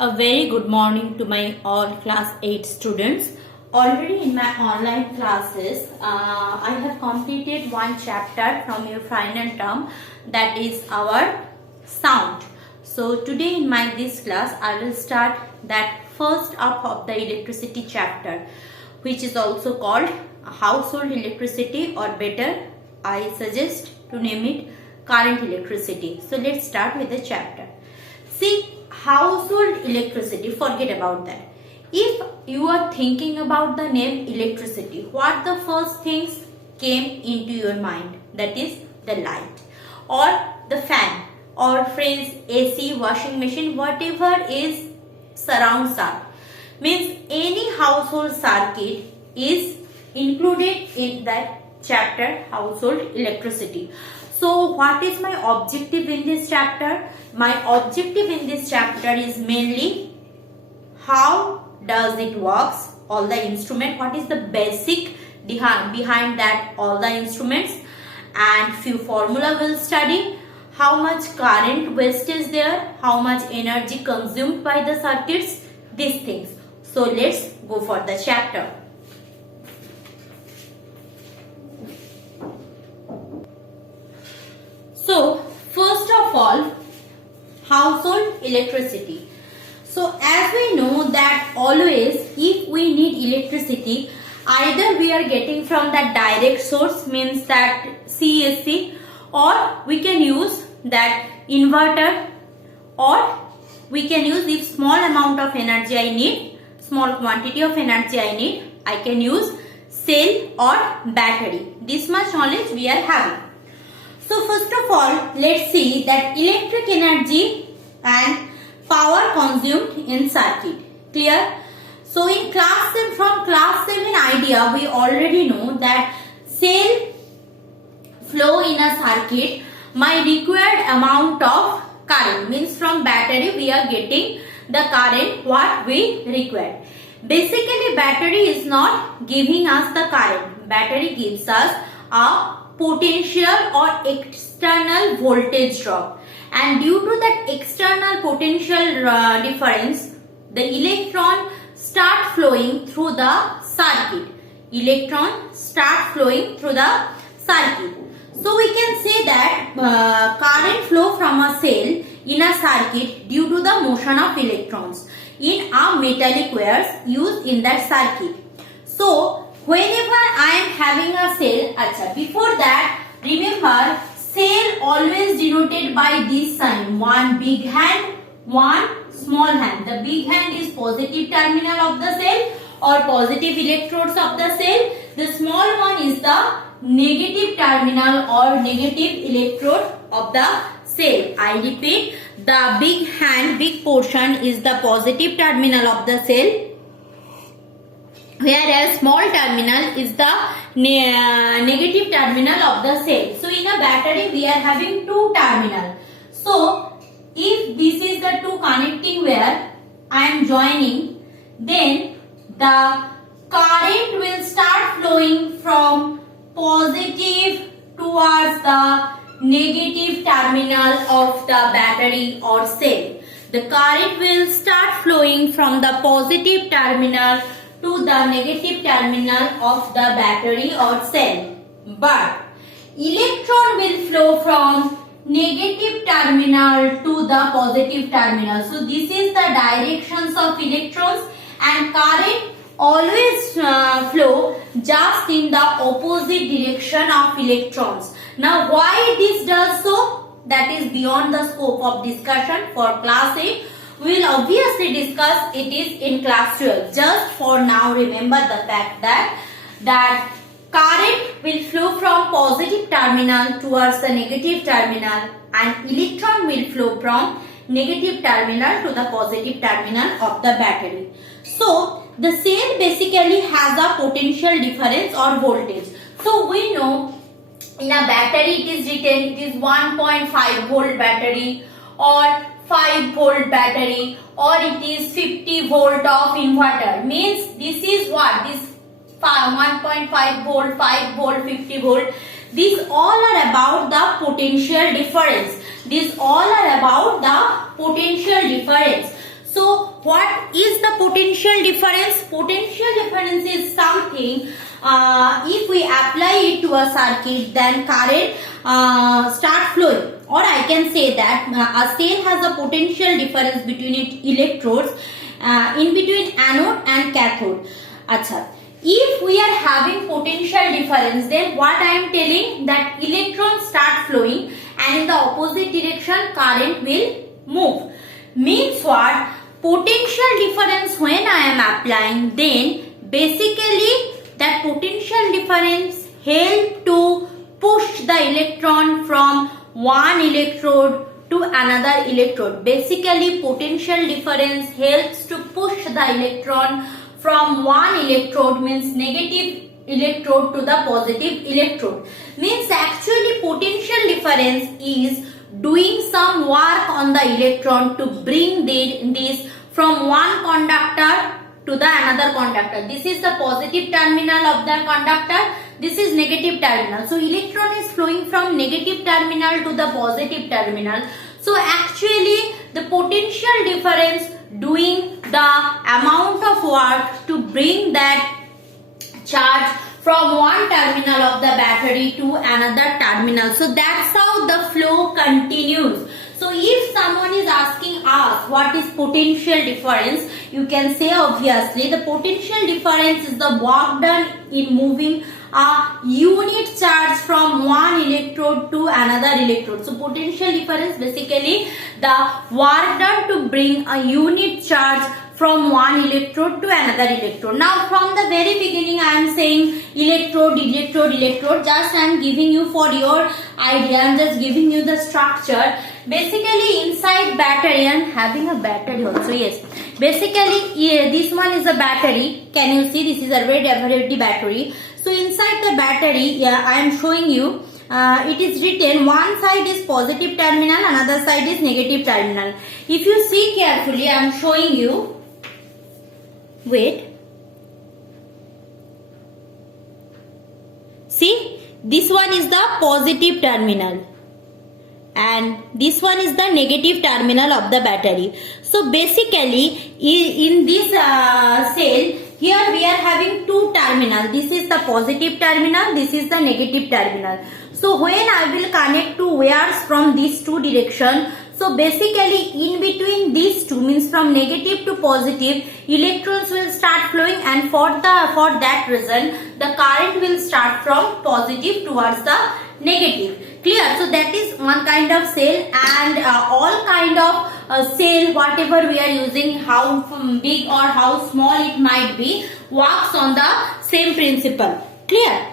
A very good morning to my all class 8 students. Already in my online classes, I have completed one chapter from your final term, that is our sound. So today in my this class, I will start that first up of the electricity chapter, which is also called household electricity, or better I suggest to name it current electricity. So let's start with the chapter. See, household electricity, forget about that. If you are thinking about the name electricity, what the first things came into your mind? That is the light or the fan or phrase AC, washing machine, whatever is surrounds us. Means any household circuit is included in that chapter, household electricity. So what is my objective in this chapter? My objective in this chapter is mainly how does it works, all the instrument, what is the basic behind that all the instruments, and few formula will study, how much current waste is there, how much energy consumed by the circuits, these things. So let's go for the chapter. So first of all, household electricity. So as we know that always if we need electricity, either we are getting from that direct source, means that CSC, or we can use that inverter, or we can use, if small amount of energy I need, small quantity of energy I need, I can use cell or battery. This much knowledge we are having. So first of all, let's see that electric energy and power consumed in circuit. Clear? So in class 7, from class 7 idea, we already know that cell flow in a circuit, my required amount of current, means from battery we are getting the current what we require. Basically battery is not giving us the current. Battery gives us a potential or external voltage drop, and due to that external potential difference, the electron start flowing through the circuit. Electron start flowing through the circuit. So we can say that current flow from a cell in a circuit due to the motion of electrons in a metallic wires used in that circuit. So whenever I am having a cell, before that remember cell always denoted by this sign, one big hand, one small hand. The big hand is positive terminal of the cell or positive electrodes of the cell. The small one is the negative terminal or negative electrode of the cell. I repeat, the big hand, big portion is the positive terminal of the cell, whereas small terminal is the negative terminal of the cell. So in a battery we are having two terminal. So if this is the two connecting wire I am joining, then the current will start flowing from positive towards the negative terminal of the battery or cell. The current will start flowing from the positive terminal to the negative terminal of the battery or cell, but electron will flow from negative terminal to the positive terminal. So this is the directions of electrons, and current always flow just in the opposite direction of electrons. Now why this does so, that is beyond the scope of discussion for class 8. We will obviously discuss it is in class 12. Just for now remember the fact that current will flow from positive terminal towards the negative terminal, and electron will flow from negative terminal to the positive terminal of the battery. So the cell basically has a potential difference or voltage. So we know in a battery it is written, it is 1.5 volt battery or 5 volt battery, or it is 50 volt of inverter. Means this is what, this 1.5 volt, 5 volt, 50 volt, these all are about the potential difference. These all are about the potential difference. So what is the potential difference? Potential difference is something, if we apply it to a circuit, then current start flowing. Or I can say that a cell has a potential difference between its electrodes, in between anode and cathode. Acha. If we are having potential difference, then what I am telling, that electrons start flowing and in the opposite direction current will move. Means what? Potential difference when I am applying, then basically that potential difference help to push the electron from one electrode to another electrode. Basically potential difference helps to push the electron from one electrode, means negative electrode, to the positive electrode. Means actually potential difference is doing some work on the electron to bring this from one conductor to the another conductor. This is the positive terminal of the conductor, this is negative terminal. So electron is flowing from negative terminal to the positive terminal. So actually the potential difference doing the amount of work to bring that charge from one terminal of the battery to another terminal. So that's how the flow continues. So if someone is asking us what is potential difference, you can say obviously the potential difference is the work done in moving a unit charge from one electrode to another electrode. So potential difference basically the work done to bring a unit charge from one electrode to another electrode. Now from the very beginning I am saying electrode, just I am giving you for your idea, I am just giving you the structure. Basically inside battery, I am having a battery also, yes. Basically this one is a battery, can you see, this is a red FRFD battery. So inside the battery, I am showing you, it is written one side is positive terminal, another side is negative terminal. If you see carefully, I am showing you, wait, see, this one is the positive terminal and this one is the negative terminal of the battery. So basically in this cell, here we are having two terminals. This is the positive terminal, this is the negative terminal. So when I will connect two wires from these two directions, so basically in between these two, means from negative to positive, electrons will start flowing, and for that reason the current will start from positive towards the negative. Clear? So that is one kind of cell, and all kind of cell, whatever we are using, how big or how small it might be, works on the same principle. Clear?